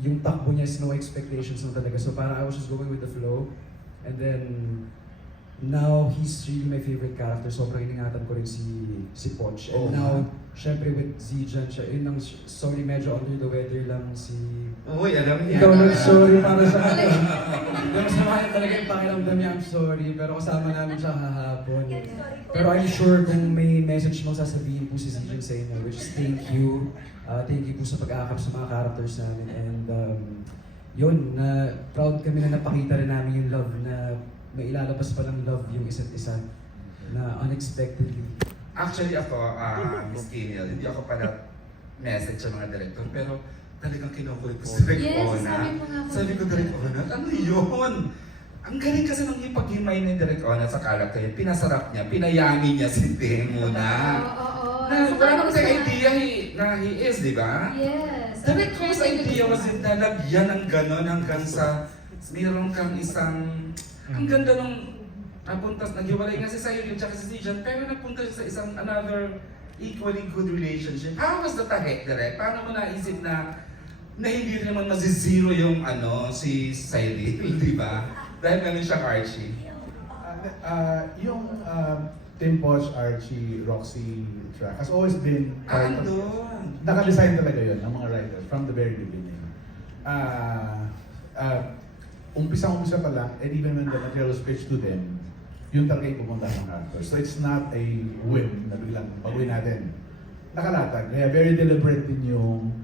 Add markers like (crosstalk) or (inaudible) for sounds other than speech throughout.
yung takbo niya is no expectations na talaga. So parang I was just going with the flow. And then, now he's really my favorite character. Sobrang iningatan ko rin si, si Poch. And now, syempre with Zijan siya, yun lang, sorry medyo under the weather lang si... Uy, alam niya. Ikaw lang sorry para sa akin. Pero masama na talaga yung pakiramdam niya, I'm sorry. Pero kasama namin siya kahapon. Pero I'm sure kung may message mong sasabihin po si Zijan sa inyo, which is thank you. Uh, thank you po sa pag-aakap sa mga characters namin. And um, yun, na proud kami na napakita rin namin yung love na may ilalabas pa ng love yung isa't isa na unexpectedly. Actually ako, ah, Miss Kinil, hindi ako pala message sa mga director, pero talagang kinukulit ko Direk Yes, Ona. sabi mo nga po. Sabi ko, Direk Ona, ano yun? Ang galing kasi ng ipaghimay ni Direk Ona sa character. Pinasarap niya, pinayami niya si Ting muna. Oo, oo. Na, Saka wala naman sa idea he, na he is, di ba? Yes. Direk Ona's idea was it na lagyan ng ganon hanggang sa mayroon kang isang ang ganda nung napunta, naghiwalay nga si Sayo yun tsaka si Zijan, pero napunta siya sa isang another equally good relationship. How was the tahe, direct? Paano mo naisip na na hindi naman mazizero yung ano, si Cyril, (laughs) di ba? Dahil ganun siya Archie. Uh, uh, yung uh, Tim Poch, Archie, Roxy track has always been Ah, part of, doon. naka-design talaga yun ng mga writers from the very beginning. Uh, uh, umpisa-umpisa pa lang, and even when the material was pitched to them, yun talaga yung pumunta ng characters. So it's not a whim na biglang baguhin natin. Nakalatag. Kaya very deliberate din yung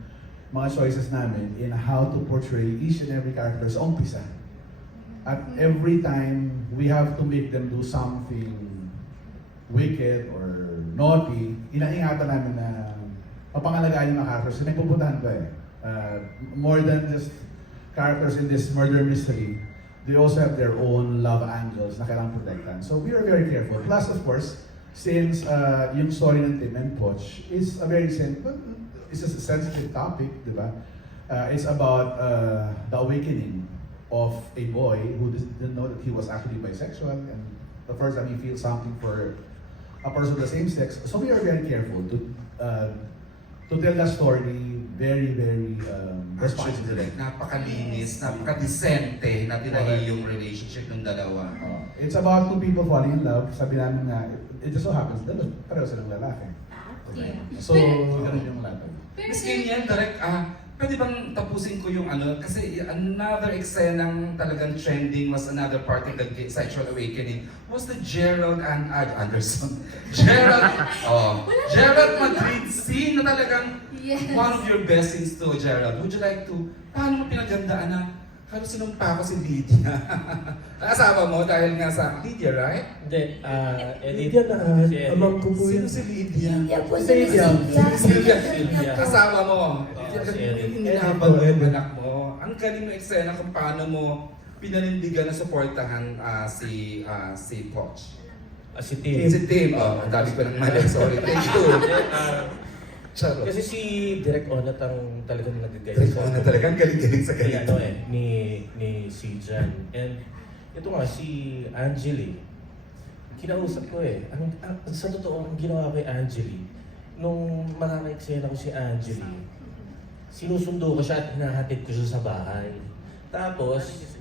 mga choices namin in how to portray each and every character sa umpisa. At every time, we have to make them do something wicked or naughty, inaingatan namin na mapangalagaan yung mga characters. Kasi may pupuntahan ko eh. Uh, more than just characters in this murder mystery, they also have their own love angles na kailangan protektan. So we are very careful. Plus, of course, since uh, yung story ng Tim and Poch is a very well, it's a sensitive topic, di ba? Uh, it's about uh, the awakening of a boy who didn't know that he was actually bisexual and the first time he feels something for a person of the same sex. So we are very careful to uh, to tell that story very, very um, Direct, napakalinis, napakadesente na tinahi yung relationship ng dalawa. Uh, it's about two people falling in love. Sabi namin nga, it just so happens, dalawa, pareho silang lalaki. Yeah. So, Pero- ganun yung latag. Pero Miss Kenyan, direct, ah, pwede bang tapusin ko yung ano? Kasi another eksenang talagang trending was another part of the sexual awakening was the Gerald and Ad Anderson. (laughs) Gerald, (laughs) oh, Gerald Madrid scene na talagang Yes. one of your best scenes to, Gerald. Would you like to, paano mo pinagandaan na, pero sinumpa ko si Lydia. (laughs) Asawa mo dahil nga sa Lydia, right? Hindi, ah, edit. Lydia na, Si Edit. amang ko po Sino yun. si Lydia? Silvia po Si Silvia. Silvia. Silvia. Kasama mo. Oo, si Eric. Inilabang mo yung anak mo. Ang galing mo eksena kung paano mo pinanindigan na suportahan ah, si ah, si Poch. Ah, si Tim. Si Tim. Oh, ang dami ko ng mali. Sorry. Thank you. (laughs) Ah, Charot. kasi si Direk Onat ang talagang nagagaya Direk Ona talaga. Ang galing-galing sa ni, ganito. ano eh, ni, ni si Jan. And ito nga, si Angeli, kinausap ko eh. Ang, ang, sa totoo, ang ginawa kay Angeli, nung makaka-eksena ko si Angeli, sinusundo ko siya at hinahatid ko siya sa bahay. Tapos,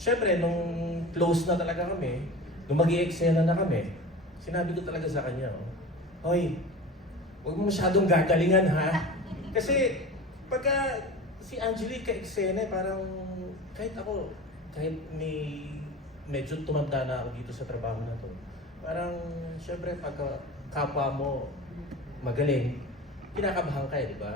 syempre, nung close na talaga kami, nung mag eksena na kami, sinabi ko talaga sa kanya, oh, Hoy, huwag mo masyadong gagalingan ha. (laughs) Kasi, pagka si Angelique ka-eksena, eh, parang kahit ako, kahit may medyo tumanda na ako dito sa trabaho na to, parang syempre pagka kapwa mo magaling, kinakabahan ka eh, di ba?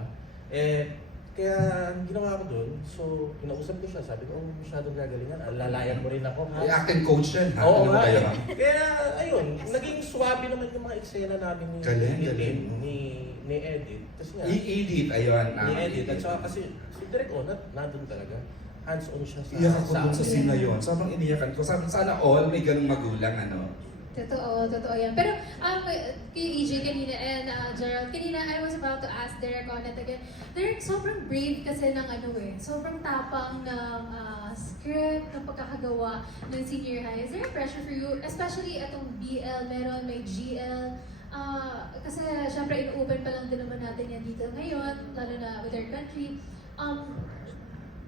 Eh, kaya ang ginawa ko doon, so kinausap ko siya, sabi ko, oh, masyadong gagalingan, alalayan mo rin ako. Ay, acting coach yan. ha? Oo Ano nga ba eh. Kaya ayun, naging swabe naman yung mga eksena namin ni Galing, ni, galing. Ni, ni Edit. Kasi nga, I-edit, ayun. ni ah, Edit. At saka kasi si Direk Onat, nandun talaga. Hands-on siya sa Iyak ako sa dun sa amin. scene na yun. Sobrang iniyakan ko. Sabi, sana all may ganung magulang, ano. Totoo, totoo yan. Pero um, kay EJ kanina and uh, Gerald, kanina I was about to ask Derek on it again. Derek, sobrang brave kasi ng ano eh. Sobrang tapang ng uh, script, ng pagkakagawa ng senior high. Is there pressure for you? Especially atong BL, meron may GL. Ah, kasi syempre in-open pa lang din naman natin yan dito ngayon, lalo na with our country. Um,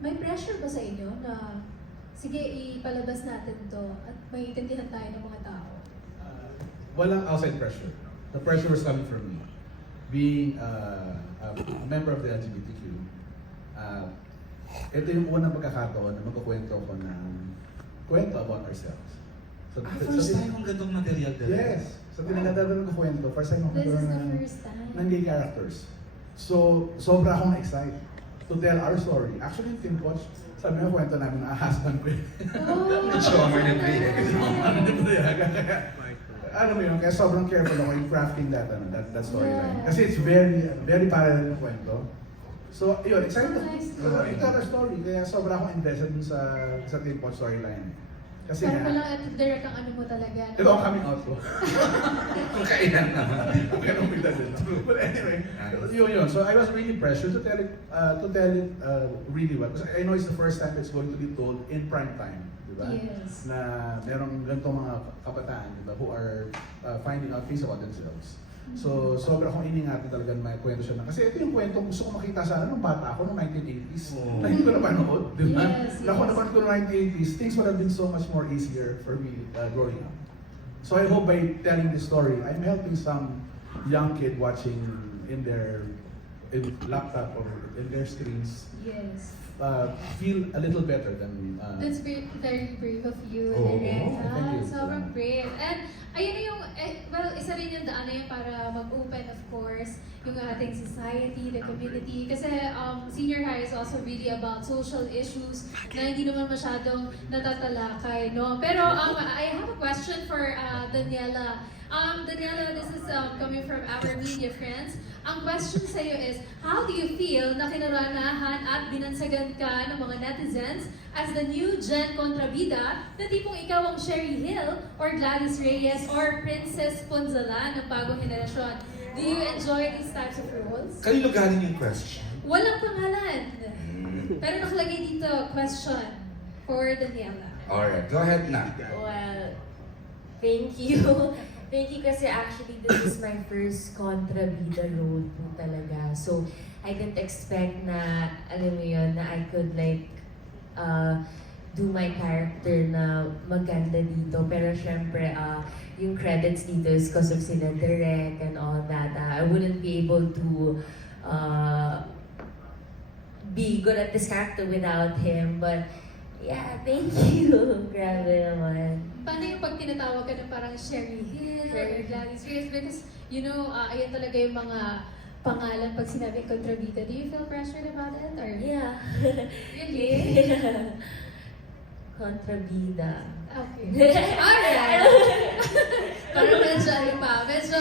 may pressure ba sa inyo na sige, ipalabas natin to at maiintindihan tayo ng mga tao? Walang outside pressure. The pressure was coming from me. Being uh, a member of the LGBTQ, uh, ito yung unang pagkakataon na magkukwento ko ng kwento about ourselves. So, Ah, first so- time ang gandong material dala. Yes. So, tinagadagan ko kwento. First time ako This is nagkaroon the ng, first time. ng gay characters. So, sobra akong excited to tell our story. Actually, Team Coach, sabi nga kwento namin na husband ko. Oh! Medyo Omar na ano ba yan? Ano mo yun, kaya sobrang careful ako in crafting that, ano, that, that storyline. Yeah. Kasi it's very, very parallel ng kwento. So, yun, excited Oh, nice. uh, tell our story. Kaya sobra akong invested dun sa, sa Coach storyline. Kasi Parang nga, walang at direct ang ano mo talaga. ito ang coming out ko. Kung (laughs) kailan naman. Ganun bigla din. But anyway, yun yun. So I was really pressured to tell it, uh, to tell it uh, really well. Because I know it's the first time it's going to be told in prime time. Di ba? Yes. Na merong ganitong mga kabataan, di ba, who are uh, finding out things about themselves. So, sobra akong iningatan talaga na may kwento siya na. Kasi ito yung kwento gusto ko makita sana nung bata ako noong 1980s. Oo. (laughs) Na hindi ko napanood, di ba? Yes, yes. napanood ko noong 1980s, things would have been so much more easier for me uh, growing up. So I hope by telling this story, I'm helping some young kid watching in their in laptop or in their screens Yes. uh, feel a little better than uh, That's very, very brave of you, Oo. Direk. Thank you. Sobrang brave. And ayun na yung, eh, well, isa rin yung daan na yun para mag-open, of course, yung ating society, the community. Kasi um, senior high is also really about social issues na hindi naman masyadong natatalakay, no? Pero um, I have a question for uh, Daniela. Um, Daniela, this is um, coming from our media friends. Ang question sa iyo is, how do you feel na kinaranahan at binansagan ka ng mga netizens as the new Gen Contrabida na tipong ikaw ang Sherry Hill or Gladys Reyes or Princess Ponzalan ng bagong henerasyon? Do you enjoy these types of roles? Kanino galing yung question? Walang pangalan. Hmm. Pero nakalagay dito, question for Daniela. Alright, go ahead na. Well, thank you. (laughs) Thank you kasi actually this is my first kontrabida role po talaga. So, I didn't expect na, alam mo yun, na I could like uh, do my character na maganda dito. Pero syempre, uh, yung credits dito is because of sila Direk and all that. Uh, I wouldn't be able to uh, be good at this character without him. But yeah, thank (laughs) you. Grabe naman. Paano yung pag tinatawag ka na parang Sherry Hill or. Gladys Reyes? Because, you know, uh, ayan talaga yung mga pangalan pag sinabi kontrabida. Do you feel pressured about it? Or Yeah. Really? (laughs) Kontrabida. Okay. (laughs) Alright. (laughs) Parang medyo ano pa. Medyo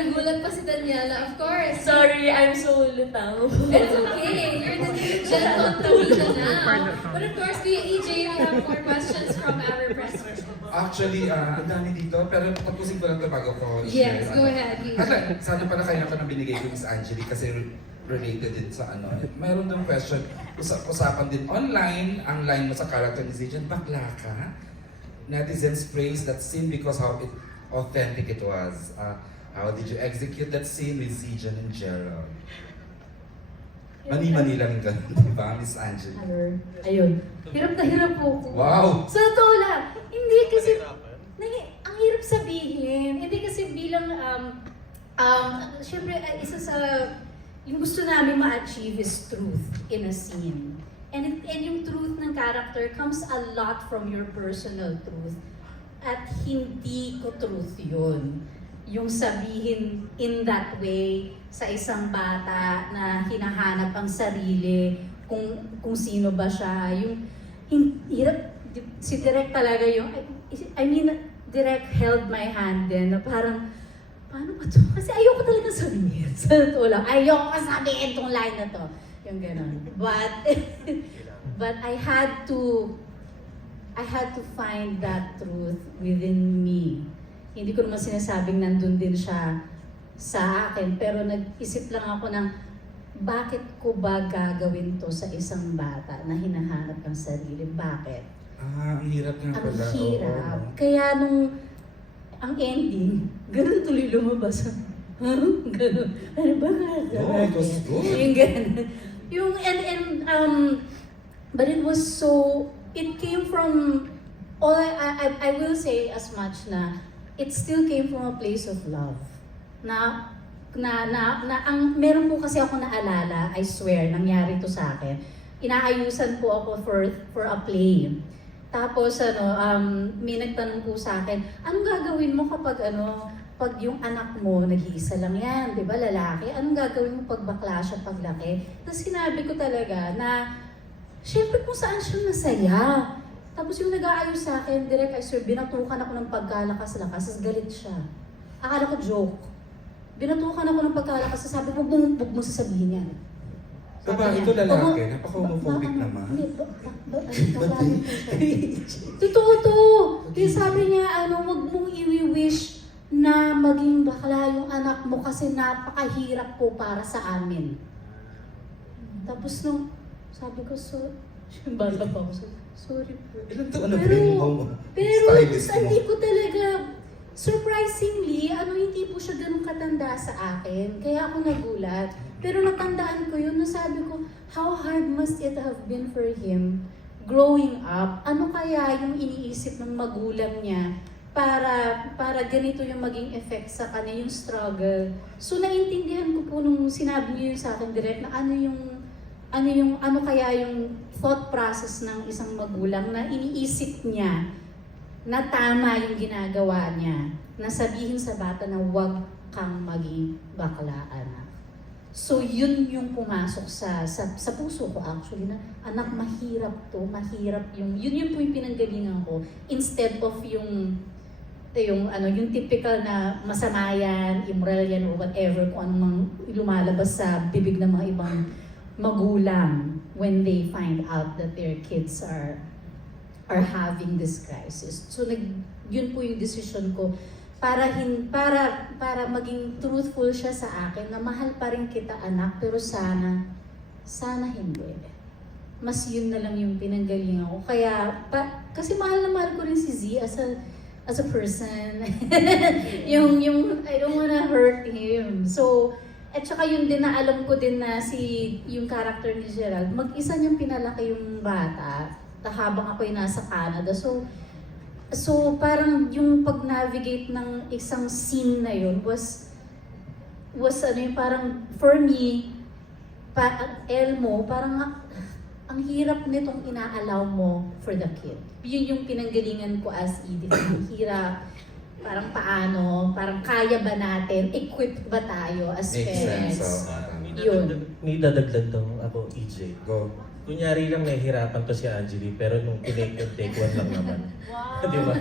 nagulat pa si Daniela. Of course. Sorry, I'm so lutang. It's okay. You're the new Gen Contrabida now. But of course, Kuya EJ, we have more questions from our press. Actually, ah, ang dami dito, pero tapusin ko lang ito bago ko Yes, i-share. go Ano. ahead. EJ. Hala, sana pala kaya ako nang binigay ko Miss Angeli kasi related din sa ano. Mayroon dong question, usap usapan din online, ang line mo sa character ni Zijan, bakla ka? Netizens praise that scene because how it authentic it was. Uh, how did you execute that scene with Zijan and Gerald? Mani-mani lang ganun, di ba, Miss Angeli? Hello. Ayun. Hirap na hirap po ko. Wow! Sa totoo lang, hindi kasi, nang, ang hirap sabihin. Hindi kasi bilang, um, um, syempre, uh, isa sa, yung gusto namin ma-achieve is truth in a scene. And, it- and yung truth ng character comes a lot from your personal truth. At hindi ko truth yun. Yung sabihin in that way sa isang bata na hinahanap ang sarili, kung kung sino ba siya, yung hirap, si Direk talaga yung, I, I mean, Direk held my hand din na parang, paano ba to? Kasi ayoko talaga sabihin. (laughs) Sa totoo lang, ayoko sabihin tong line na to. Yung gano'n. But, (laughs) but I had to, I had to find that truth within me. Hindi ko naman sinasabing nandun din siya sa akin, pero nag-isip lang ako ng bakit ko ba gagawin to sa isang bata na hinahanap ng sarili? Bakit? Ah, ang hirap nga Ang pala. hirap. Oo. Kaya nung ang ending, (laughs) ganun tuloy lumabas. (laughs) ganun. Ano ba nga? Oh, it was good. Yung ganun. Yung, and, and, um, but it was so, it came from, all I, I, I will say as much na, it still came from a place of love. Na, na, na, na ang, meron po kasi ako naalala, I swear, nangyari to sa akin. Inaayusan po ako for, for a play. Tapos ano, um, may nagtanong po sa akin, anong gagawin mo kapag ano, pag yung anak mo, nag-iisa lang yan, di ba, lalaki, anong gagawin mo pag bakla siya paglaki? Tapos sinabi ko talaga na, syempre kung saan siya masaya. Tapos yung nag-aayos sa akin, direct I swear, binatukan ako ng pagkalakas-lakas, tapos galit siya. Akala ko joke. Binatukan ako ng pagkalakas, sabi mo, bumubog mo sasabihin yan. Niya, ito lalaki, "Baba- napaka-homophobic naman." Hindi, ba- ba-. (laughs) Totoo to. Kaya sabi niya, ano, wag mong i-wish na maging bakla yung anak mo kasi napakahirap po para sa amin. Tapos nung, sabi ko, so, (laughs) bata pa ako, so- sorry po. Ilan to ano Pero- mo? Pero Stylist mo. hindi ko talaga, surprisingly, ano hindi po siya ganun katanda sa akin. Kaya ako nagulat. Pero natandaan ko yun, nasabi ko, how hard must it have been for him growing up? Ano kaya yung iniisip ng magulang niya para para ganito yung maging effect sa kanya, yung struggle. So naintindihan ko po nung sinabi niyo yun sa akin direct na ano yung ano yung ano kaya yung thought process ng isang magulang na iniisip niya na tama yung ginagawa niya na sabihin sa bata na huwag kang maging bakla anak. So yun yung pumasok sa sa, sa puso ko actually na anak mahirap to, mahirap yung yun yun po yung pinanggalingan ko instead of yung yung ano yung typical na masama yan, immoral yan or whatever kung anong lumalabas sa bibig ng mga ibang magulang when they find out that their kids are are having this crisis. So nag yun po yung decision ko para hin para para maging truthful siya sa akin na mahal pa rin kita anak pero sana sana hindi. Mas yun na lang yung pinanggalingan ko. Kaya pa, kasi mahal na mahal ko rin si Z as a as a person. (laughs) yung yung I don't wanna hurt him. So at saka yun din na alam ko din na si yung character ni Gerald, mag-isa niyang pinalaki yung bata habang ako'y nasa Canada. So, so parang yung pag-navigate ng isang scene na yun was, was ano yung parang, for me, pa, Elmo, parang ang hirap nitong inaalaw mo for the kid. Yun yung pinanggalingan ko as Edith. Ang hirap, parang paano, parang kaya ba natin, equipped ba tayo as Makes parents? sense. May Yun. may dadagdag daw ako, EJ. Go. Kunyari lang nahihirapan to si Angeli, pero nung tinake yung take one lang naman. (laughs) Di ba?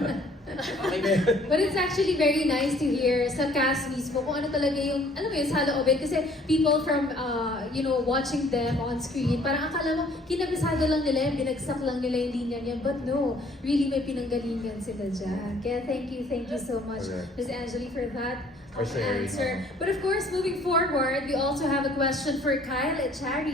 But it's actually very nice to hear sa cast mismo kung ano talaga yung, alam mo yun, sa loobin. Kasi people from, uh, you know, watching them on screen, parang akala mo, kinabisado lang nila yan, binagsak lang nila yung linya niya. But no, really may pinanggalingan sila dyan. Kaya thank you, thank you so much, Correct. Ms. Angeli, for that For um, sharing, answer. But of course, moving forward, we also have a question for Kyle at Chari.